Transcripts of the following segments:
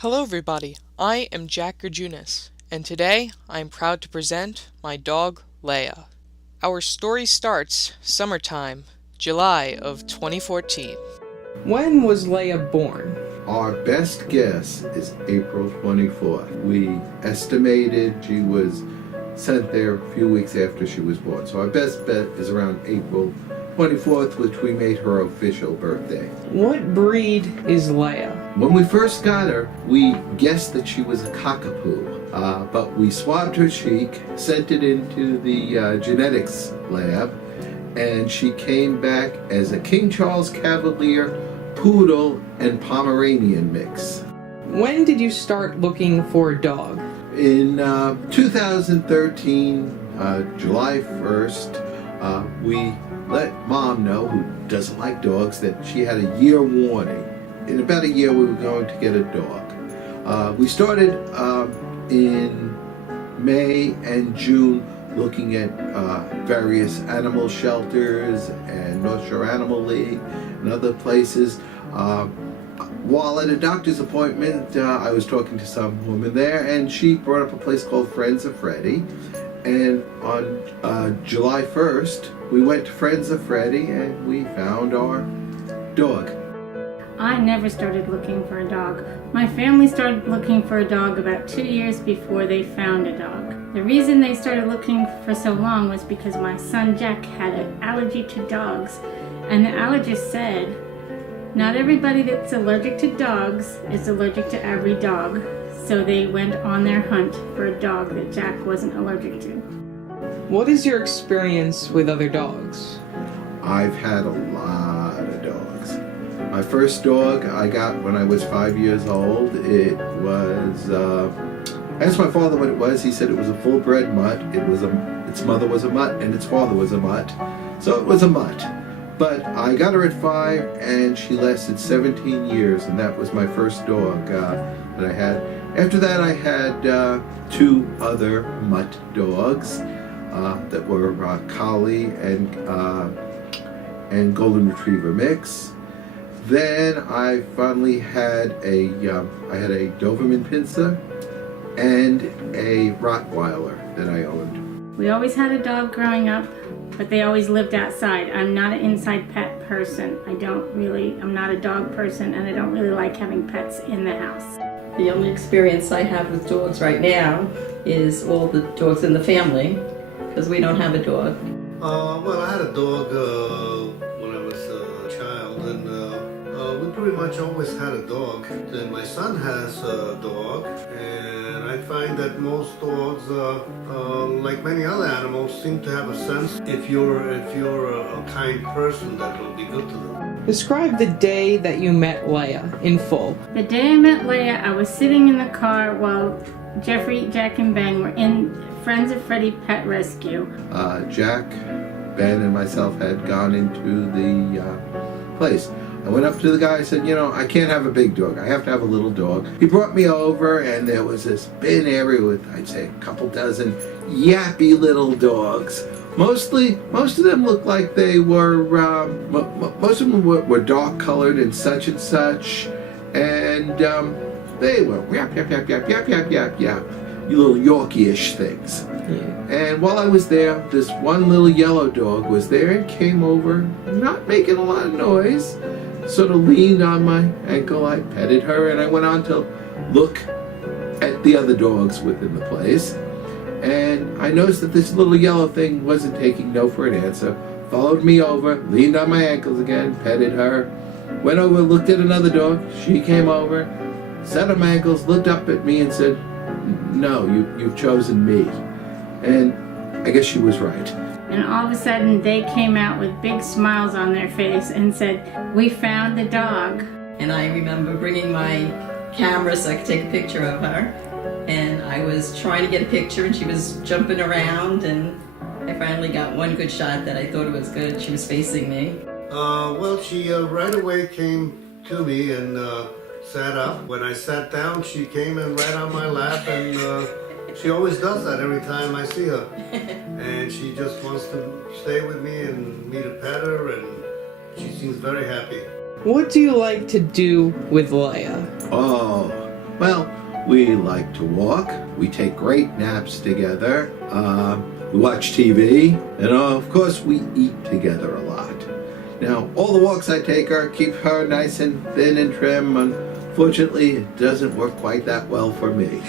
Hello everybody, I am JAC Gerdjunis, and today I am proud to present my dog, Leia. Our story starts summertime, July of 2014. When was Leia born? Our best guess is April 24th. We estimated she was sent there a few weeks after she was born. So our best bet is around April 24th, which we made her official birthday. What breed is Leia? When we first got her, we guessed that she was a cockapoo, but we swabbed her cheek, sent it into the genetics lab, and she came back as a King Charles Cavalier, Poodle, and Pomeranian mix. When did you start looking for a dog? In 2013, July 1st, we let Mom know, who doesn't like dogs, that she had a year warning. In about a year, we were going to get a dog. We started in May and June looking at various animal shelters and North Shore Animal League and other places. While at a doctor's appointment, I was talking to some woman there, and she brought up a place called Friends of Freddy. And on July 1st, we went to Friends of Freddy and we found our dog. I never started looking for a dog. My family started looking for a dog about 2 years before they found a dog. The reason they started looking for so long was because my son Jack had an allergy to dogs, and the allergist said, not everybody that's allergic to dogs is allergic to every dog. So they went on their hunt for a dog that Jack wasn't allergic to. What is your experience with other dogs? I've had a lot of dogs. My first dog I got when I was 5 years old. It was, I asked my father what it was. He said it was a full-bred mutt. Its mother was a mutt and its father was a mutt. So it was a mutt. But I got her at 5 and she lasted 17 years, and that was my first dog that I had. After that, I had 2 other mutt dogs that were collie and golden retriever mix. Then I finally had a Doberman Pinscher and a Rottweiler that I owned. We always had a dog growing up, but they always lived outside. I'm not an inside pet person. I'm not a dog person, and I don't really like having pets in the house. The only experience I have with dogs right now is all the dogs in the family, because we don't have a dog. Well, I had a dog when I was a child, and we pretty much always had a dog. Then my son has a dog, and I find that most dogs, like many other animals, seem to have a sense if you're a kind person that will be good to them. Describe the day that you met Leia in full. The day I met Leia, I was sitting in the car while Jeffrey, Jack, and Ben were in Friends of Freddy Pet Rescue. Jack, Ben, and myself had gone into the place. I went up to the guy and said, I can't have a big dog. I have to have a little dog. He brought me over, and there was this big area with, I'd say, a couple dozen yappy little dogs. Most of them looked like they were, most of them were dark colored and such, and they were yap, yap, yap, yap, yap, yap, yap, yap, you little Yorkie-ish things. Yeah. And while I was there, this one little yellow dog was there and came over, not making a lot of noise, sort of leaned on my ankle. I petted her, and I went on to look at the other dogs within the place. And I noticed that this little yellow thing wasn't taking no for an answer. Followed me over, leaned on my ankles again, petted her. Went over, looked at another dog. She came over, sat on my ankles, looked up at me and said, no, you've chosen me. And I guess she was right. And all of a sudden, they came out with big smiles on their face and said, we found the dog. And I remember bringing my camera so I could take a picture of her. And I was trying to get a picture, and she was jumping around, and I finally got one good shot that I thought it was good. She was facing me. Well, she right away came to me and sat up. When I sat down, she came and right on my lap, and she always does that every time I see her. And she just wants to stay with me and me to pet her, and she seems very happy. What do you like to do with Leia? Oh, well, We like to walk. We take great naps together. We watch TV. And of course, we eat together a lot. Now, all the walks I take her keep her nice and thin and trim. Unfortunately, it doesn't work quite that well for me.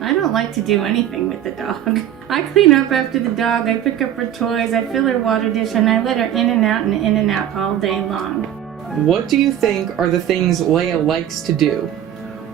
I don't like to do anything with the dog. I clean up after the dog, I pick up her toys, I fill her water dish, and I let her in and out all day long. What do you think are the things Leia likes to do?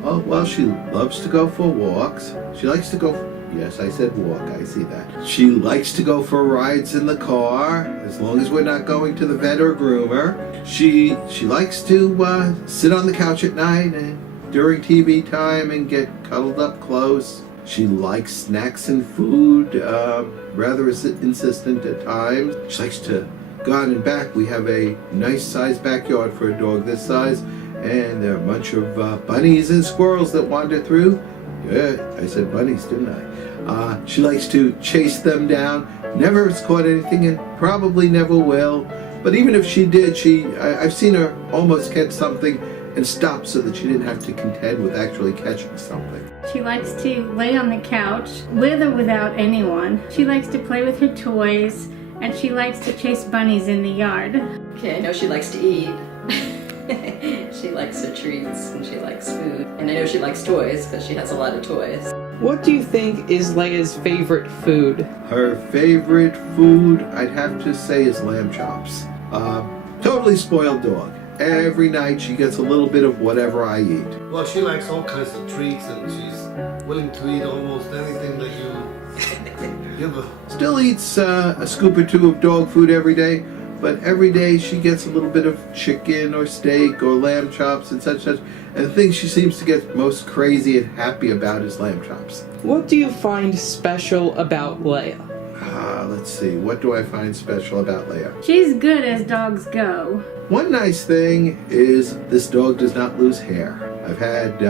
Oh, well, she loves to go for walks. She likes to go... Yes, I said walk. I see that. She likes to go for rides in the car, as long as we're not going to the vet or groomer. She likes to sit on the couch at night and during TV time and get cuddled up close. She likes snacks and food, rather insistent at times. She likes to go out and back. We have a nice sized backyard for a dog this size, and there are a bunch of bunnies and squirrels that wander through. Yeah, I said bunnies, didn't I? She likes to chase them down. Never has caught anything and probably never will. But even if she did, I've seen her almost catch something and stop so that she didn't have to contend with actually catching something. She likes to lay on the couch, with or without anyone. She likes to play with her toys, and she likes to chase bunnies in the yard. Okay, I know she likes to eat. She likes her treats and she likes food. And I know she likes toys because she has a lot of toys. What do you think is Leia's favorite food? Her favorite food, I'd have to say, is lamb chops. Totally spoiled dog. Every night she gets a little bit of whatever I eat. Well, she likes all kinds of treats, and she's willing to eat almost anything that you give her. Still eats a scoop or two of dog food every day, but every day she gets a little bit of chicken or steak or lamb chops and such. And the thing she seems to get most crazy and happy about is lamb chops. What do you find special about Leia? Let's see, what do I find special about Leia? She's good as dogs go. One nice thing is this dog does not lose hair. I've had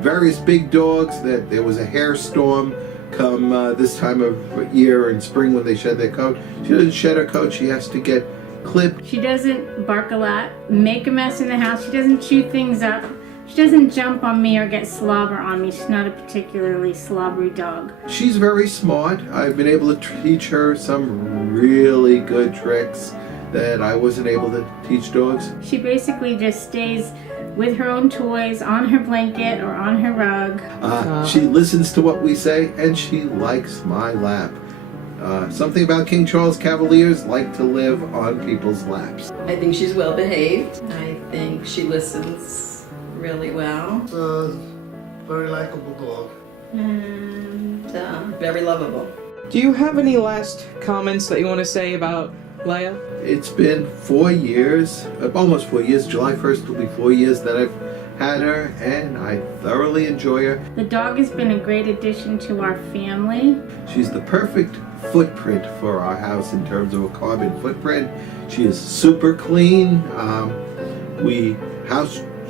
various big dogs that there was a hair storm come this time of year in spring when they shed their coat. She doesn't shed her coat, she has to get clipped. She doesn't bark a lot, make a mess in the house. She doesn't chew things up. She doesn't jump on me or get slobber on me. She's not a particularly slobbery dog. She's very smart. I've been able to teach her some really good tricks that I wasn't able to teach dogs. She basically just stays with her own toys on her blanket or on her rug. She listens to what we say and she likes my lap. Something about King Charles Cavaliers like to live on people's laps. I think she's well behaved. I think she listens really well. It's a very likable dog. And very lovable. Do you have any last comments that you want to say about Leia? It's been 4 years, almost 4 years. July 1st will be 4 years that I've had her, and I thoroughly enjoy her. The dog has been a great addition to our family. She's the perfect footprint for our house in terms of a carbon footprint. She is super clean.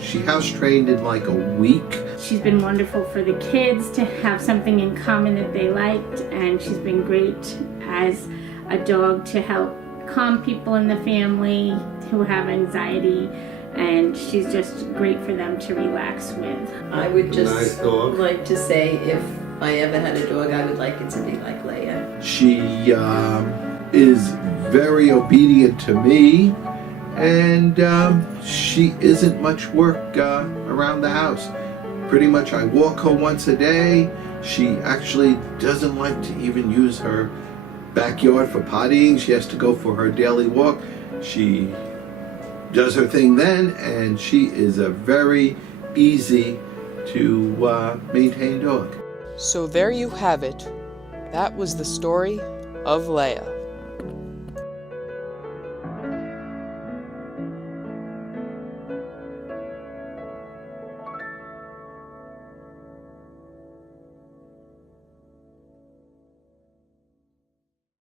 She house trained in like a week. She's been wonderful for the kids to have something in common that they liked, and she's been great as a dog to help calm people in the family who have anxiety, and she's just great for them to relax with. I would just Nice dog. like to say if I ever had a dog, I would like it to be like Leia. She is very obedient to me, and she isn't much work around the house. Pretty much I walk her once a day. She actually doesn't like to even use her backyard for pottying. She has to go for her daily walk. She does her thing then, and she is a very easy to maintain dog. So there you have it. That was the story of Leia.